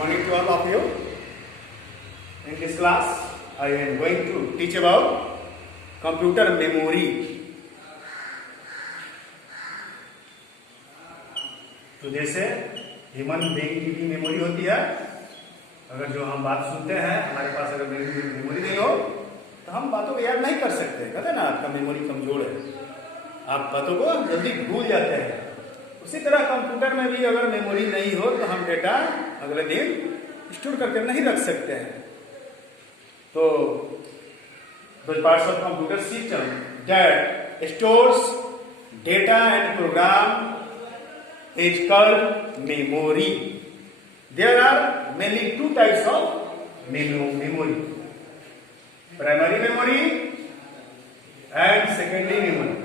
morning to all of you. In this class, I am going to teach about computer memory. तो जैसे human being की भी memory होती है, अगर जो हम बात सुनते हैं हमारे पास अगर मेमोरी नहीं हो तो हम बातों को याद नहीं कर सकते। कहते हैं ना आपका मेमोरी कमजोर है, आप बातों को जल्दी भूल जाते हैं। उसी तरह कंप्यूटर में भी अगर मेमोरी नहीं हो तो हम डेटा अगले दिन स्टोर करके नहीं रख सकते हैं। तो those parts of computer system that stores data and program is called memory. There are mainly two types of memory: primary memory and secondary memory.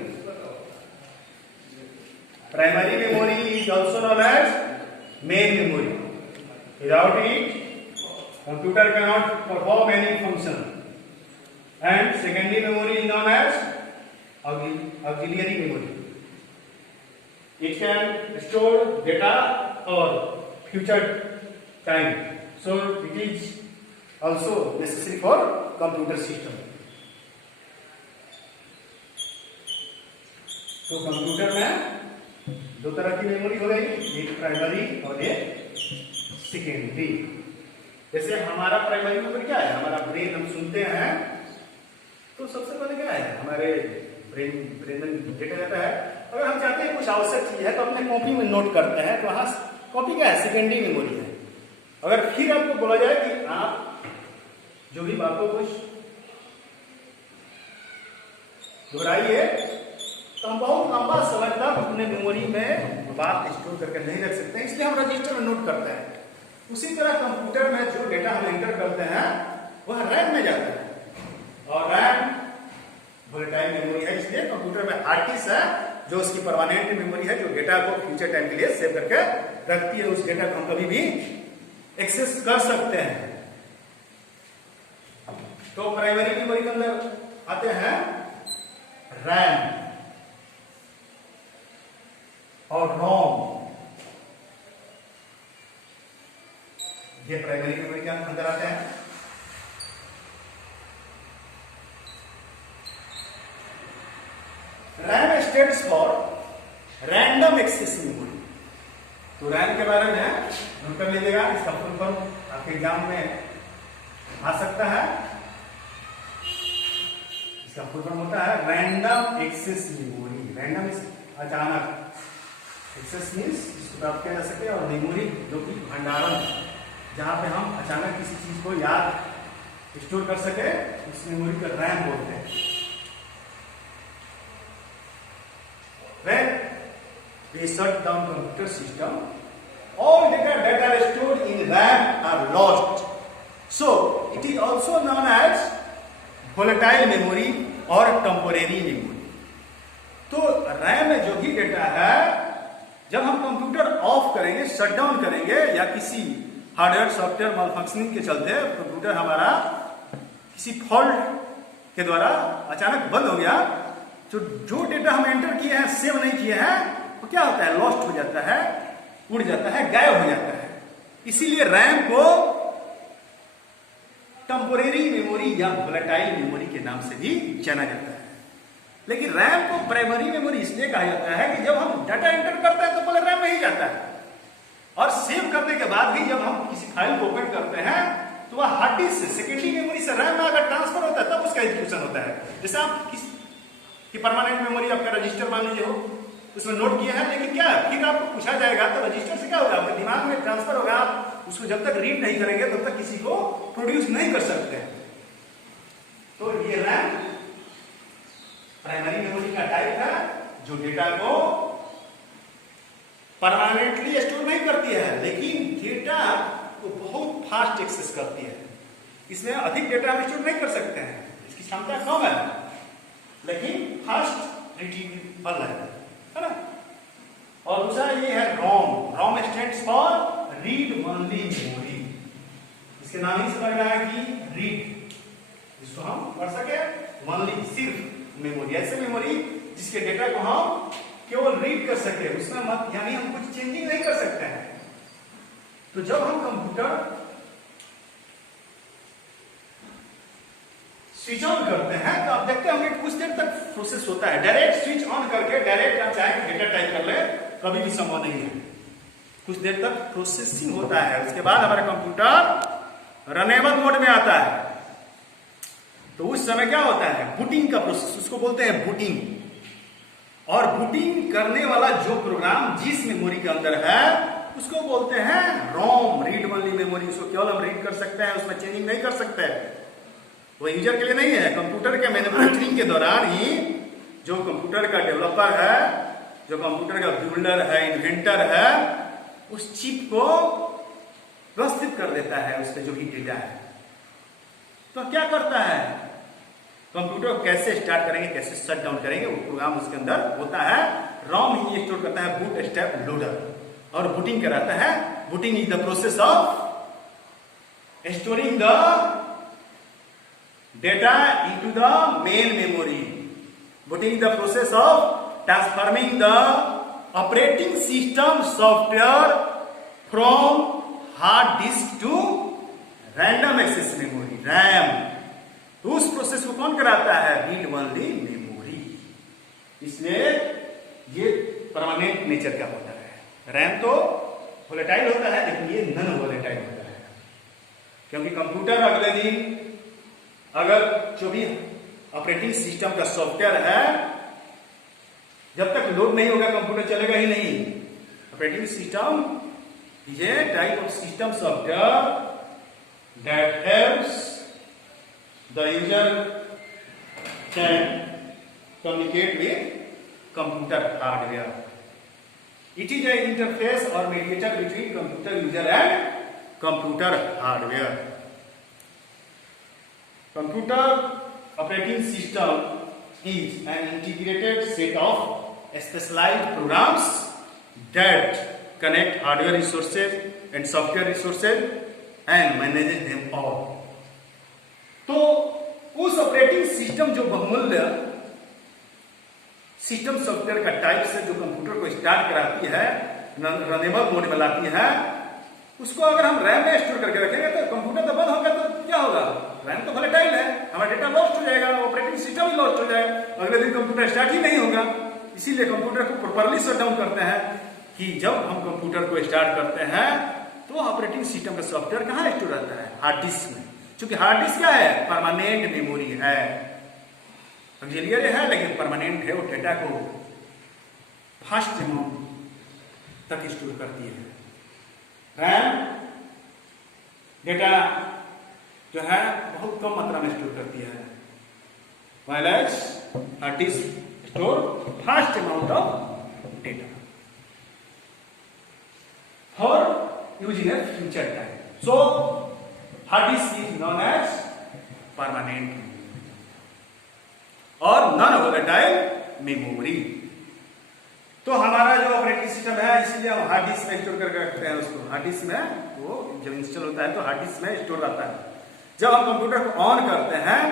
Primary memory is also known as main memory. Without it, computer cannot perform any function. And secondary memory is known as auxiliary memory. It can store data for future time. So it is also necessary for computer system. तो computer में दो तरह की memory हो गई, एक primary और एक सेकेंडरी। जैसे हमारा प्राइमरी मेमोरी क्या है? हमारा ब्रेन, हम सुनते हैं तो सबसे पहले क्या है, हमारे ब्रेन में डेटा जाता है। अगर हम चाहते हैं कुछ आवश्यक चीज है तो अपने कॉपी में नोट करते हैं, तो वहां कॉपी क्या है? सेकेंडरी मेमोरी है। अगर फिर आपको बोला जाए कि आप जो भी बातों को दोहराइए तो हम बहुत लंबा समय तक अपने मेमोरी में बात स्टोर करके नहीं रख सकते, इसलिए हम रजिस्टर में नोट करते हैं। उसी तरह कंप्यूटर में जो डेटा हम एंटर करते हैं वह रैम में जाता है, और रैम वोलेटाइल मेमोरी है, इसलिए कंप्यूटर में हार्ड डिस्क है जो उसकी परमानेंट मेमोरी है, जो डेटा को फ्यूचर टाइम के लिए सेव करके रखती है। उस डेटा को हम कभी भी एक्सेस कर सकते हैं। तो प्राइमरी मेमोरी के अंदर आते हैं रैम और रोम। ये प्राइमरी मेमोरी के अंदर आते हैं। RAM stands for random access memory. तो रैम के बारे में नोट कर लीजिएगा, इसका फुल फॉर्म आपके एग्जाम में आ सकता है। इसका फुल फॉर्म होता है रैंडम एक्सेस मेमोरी। रैंडम अचानक, एक्सेस मीन्स इसको आप कह जा सकते हैं, और मेमोरी जो कि भंडारण, जहां पे हम अचानक किसी चीज को याद स्टोर कर सके, उस मेमोरी को रैम बोलते हैं। When we shut down computer system, all data that are stored in RAM are lost. So it is also known as volatile memory or temporary memory. तो रैम में जो भी डेटा है, जब हम कंप्यूटर ऑफ करेंगे, शट डाउन करेंगे, या किसी हार्डवेयर सॉफ्टवेयर malfunctioning के चलते कंप्यूटर हमारा किसी फॉल्ट के द्वारा अचानक बंद हो गया, तो जो डेटा हम एंटर किए हैं, सेव नहीं किए हैं, वो क्या होता है? लॉस्ट हो जाता है, उड़ जाता है, गायब हो जाता है। इसीलिए रैम को टेम्पोरेरी मेमोरी या वोलेटाइल मेमोरी के नाम से भी जाना जाता है। लेकिन रैम को प्राइमरी मेमोरी इसलिए कहा जाता है कि जब हम डाटा एंटर करते हैं तो पहले रैम में ही जाता है, और सेव करने के बाद भी जब हम किसी फाइल को ओपन करते हैं तो वह हार्ड डिस्क से सेकेंडरी मेमोरी से रैम में अगर ट्रांसफर होता है तब उसका एग्जीक्यूशन होता है। जैसे आप कि परमानेंट मेमोरी आपका रजिस्टर मान लीजिए हो, उसमें नोट किया है, लेकिन क्या फिर आपको पूछा जाएगा तो रजिस्टर से क्या होगा? आपके दिमाग में ट्रांसफर होगा। आप उसको जब तक रीड नहीं करेंगे तब तक किसी को प्रोड्यूस नहीं कर सकते। तो ये रैम प्राइमरी मेमोरी का टाइप है, जो डेटा को परमानेंटली स्टोर नहीं करती है, लेकिन डेटा को बहुत फास्ट एक्सेस करती है। इसमें अधिक डेटा हम स्टोर नहीं कर सकते हैं, इसकी क्षमता कम है, लेकिन फास्ट रिट्रीवेबल है ना। और दूसरा ये है ROM. ROM stands for read only memory. इसके नाम ही से लग रहा है कि रीड, जिसको हम पढ़ सके, ओनली सिर्फ मेमोरी, ऐसे मेमोरी जिसके डेटा को हम केवल रीड कर सके, उसमें मत यानी हम कुछ चेंजिंग नहीं कर सकते हैं। तो जब हम कंप्यूटर स्विच ऑन करते हैं तो आप देखते होंगे कुछ देर तक प्रोसेस होता है। डायरेक्ट स्विच ऑन करके डायरेक्ट आप चाहे डेटा टाइप कर ले, कभी भी संभव नहीं है। कुछ देर तक प्रोसेसिंग होता है, उसके बाद हमारा कंप्यूटर रनेबल मोड में आता है। तो उस समय क्या होता है, बूटिंग का प्रोसेस, उसको बोलते हैं बूटिंग। और बूटिंग करने वाला जो प्रोग्राम जिस मेमोरी के अंदर है उसको बोलते हैं रोम, रीड ओनली मेमोरी। उसको केवल हम रीड कर सकते हैं, उसमें चेंजिंग नहीं कर सकते। वो यूजर के लिए नहीं है। कंप्यूटर के मैन्युफैक्चरिंग के दौरान ही जो कंप्यूटर का डेवलपर है, जो कंप्यूटर का बिल्डर है, इन्वेंटर है, उस चिप को व्यवस्थित कर देता है उसका जो भी डेटा है। तो क्या करता है, कंप्यूटर को कैसे स्टार्ट करेंगे, कैसे शट डाउन करेंगे, वो प्रोग्राम उसके अंदर होता है। रोम ही स्टोर करता है बूट स्टेप लोडर, और बूटिंग कराता है। Booting is the process of storing the data into the main memory. Booting is the process of transforming the operating system software from hard disk to random access memory, RAM. तो उस process को कौन कराता है, read only memory. इसलिए ये permanent nature का होता है। रैम तो वोलेटाइल होता है, लेकिन ये नॉन वोलेटाइल होता है, क्योंकि कंप्यूटर अगले दिन अगर जो भी ऑपरेटिंग सिस्टम का सॉफ्टवेयर है, जब तक लोड नहीं होगा कंप्यूटर चलेगा ही नहीं। Operating system is a type of system software that helps the user can communicate with computer hardware. It is a interface और mediator between computer user and computer hardware. Computer operating system is an integrated set of specialized programs that connect hardware resources and software resources and manages them all. तो उस operating system जो बहुमूल्य system software का type से जो computer को start कराती है, रनेबल मोड में लाती है, उसको अगर हम रैम में स्टोर करके रखेंगे तो कंप्यूटर तो बंद होगा, तो क्या होगा, रैम तो वोलेटाइल है, हमारा डेटा लॉस्ट हो जाएगा, ऑपरेटिंग सिस्टम ही लॉस्ट हो जाएगा, अगले दिन कंप्यूटर स्टार्ट ही नहीं होगा। इसीलिए कंप्यूटर को प्रॉपर्ली शट डाउन करते हैं कि जब हम कंप्यूटर को स्टार्ट करते हैं तो ऑपरेटिंग सिस्टम का सॉफ्टवेयर कहाँ स्टोर रहता है, हार्ड डिस्क में। क्योंकि हार्ड डिस्क क्या है, परमानेंट मेमोरी है, ऑक्सिलियरी है लेकिन परमानेंट है। वो डेटा को फास्ट अमाउंट तक स्टोर करती है। रैम डेटा जो है बहुत कम मात्रा में स्टोर करती है, wireless hard disk store fast amount of data for use in a future time. So hard disk is known as permanent और नॉन वोलेटाइल मेमोरी। तो हमारा जो ऑपरेटिंग सिस्टम है, इसीलिए हम हार्ड डिस्क में स्टोर करके रखते हैं उसको। हार्ड डिस्क में वो जब इंस्टॉल होता है तो हार्ड डिस्क में स्टोर रहता है। जब हम कंप्यूटर को ऑन करते हैं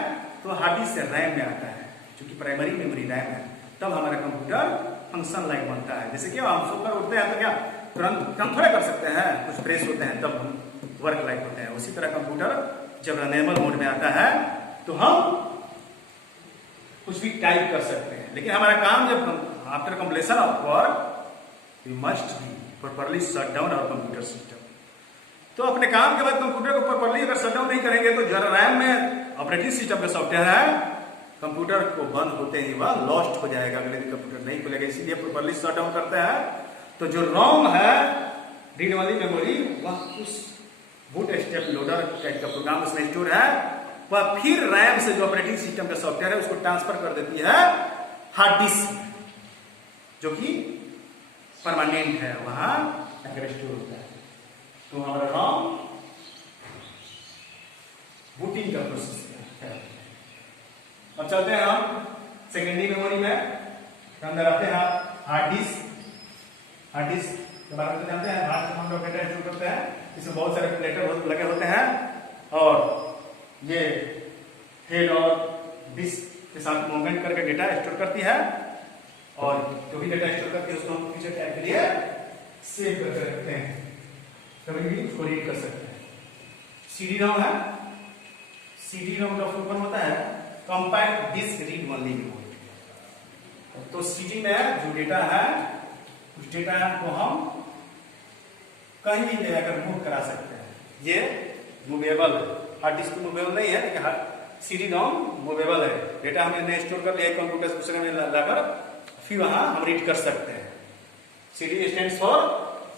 तो हार्ड डिस्क से रैम में आता है, क्योंकि प्राइमरी मेमोरी रैम है। तब हमारा कंप्यूटर फंक्शन लाइक बनता है। जैसे कि हम सोकर उठते हैं तो क्या तुरंत काम थोड़ा कर सकते हैं, कुछ प्रेस होते हैं तब हम वर्क लाइक होते हैं। उसी तरह कंप्यूटर जब रनेबल मोड में आता है तो हम कुछ भी टाइप कर सकते हैं, लेकिन हमारा काम जब after completion of work we must be properly shut down our computer system. तो अपने काम के बाद कंप्यूटर को प्रॉपर्ली अगर शट डाउन नहीं करेंगे तो जो रैम में ऑपरेटिंग सिस्टम का सॉफ्टवेयर है, कंप्यूटर को बंद होते ही वह लॉस्ट हो जाएगा, अगले दिन कंप्यूटर नहीं खुलेगा। इसीलिए प्रॉपर्ली शट डाउन करते हैं। तो जो रोम है, रीड वाली मेमोरी, वह उस बूट स्टेप लोडर टाइप का प्रोग्राम उसमें स्टोर है, वह फिर रैम से जो ऑपरेटिंग सिस्टम का सॉफ्टवेयर है उसको ट्रांसफर कर देती है हार्ड डिस्क, जो कि परमानेंट है, वहां स्टोर होता है। तो हमारा रोम बूटिंग का प्रोसेस है। अब चलते हैं हम सेकेंडरी मेमोरी में, अंदर आते हैं हार्ड डिस्क। हार्ड डिस्क के बारे में जानते हैं, हार्ड डिस्क हम लोग डेटा स्टोर करते हैं, इसमें बहुत सारे प्लेटर लगे होते हैं और ये हेड और डिस्क के साथ मूवमेंट करके डेटा स्टोर करती है, और जो भी डेटा स्टोर करती है उसको हम फ्यूचर टाइम के लिए सेव करके रखते हैं। कभी भी उसको रीड कर सकते हैं। CD ROM है, CD ROM का फुल फॉर्म होता है compact disc read only memory. तो CD में जो डेटा है उस डेटा को हम कहीं भी ले जाकर मूव करा सकते हैं। ये मूवेबल है, हार्ड डिस्क मूवेबल नहीं है, लेकिन CD ROM मूवेबल है। डेटा हमने स्टोर कर लिया कंप्यूटर से दूसरे में लाकर फिर वहां हम रीड कर सकते हैं। CD stands for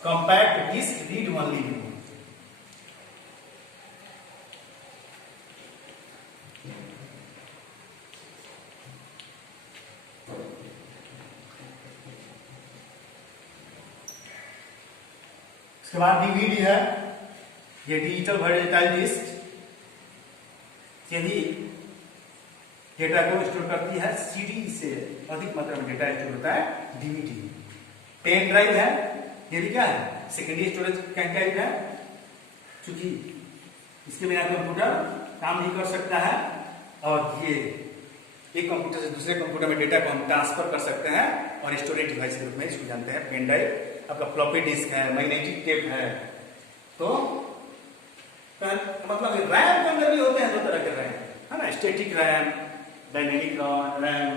compact disc read only memory. उसके बाद DVD है, ये डिजिटल वर्सेटाइल डिस्क, यही डेटा को स्टोर करती है। CD से अधिक मात्रा में डेटा स्टोर होता है DVD। पेन ड्राइव है, ये भी क्या है, सेकेंडरी स्टोरेज टाइप है, क्योंकि इसके बिना कंप्यूटर काम नहीं कर सकता है। और ये एक कंप्यूटर से दूसरे कंप्यूटर में डेटा को हम ट्रांसफर कर सकते हैं और स्टोरेज डिवाइस के रूप में इसको जानते हैं पेन ड्राइव। आपका फ्लॉपी डिस्क है, मैग्नेटिक टेप है। तो मतलब रैम के अंदर भी होते हैं दो तरह के रैम, है ना, static RAM, dynamic RAM.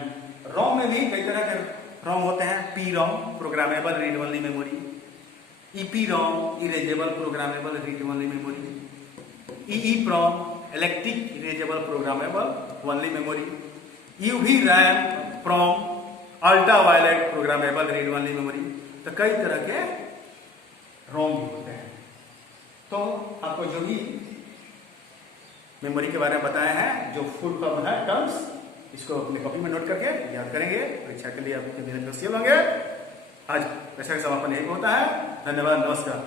ROM में भी कई तरह के रोम होते हैं। PROM programmable read only memory, EPROM erasable programmable read only memory, EEPROM electric erasable programmable only memory, UV RAM PROM ultraviolet programmable read only memory. तो कई तरह के रोम होते हैं। तो आपको जो भी मेमोरी के बारे में बताया है, जो फुल फॉर्म है टर्म्स, इसको अपने कॉपी में नोट करके याद करेंगे। परीक्षा के लिए आपके मेहनत होंगे। आज परीक्षा का समापन यही होता है। धन्यवाद, नमस्कार।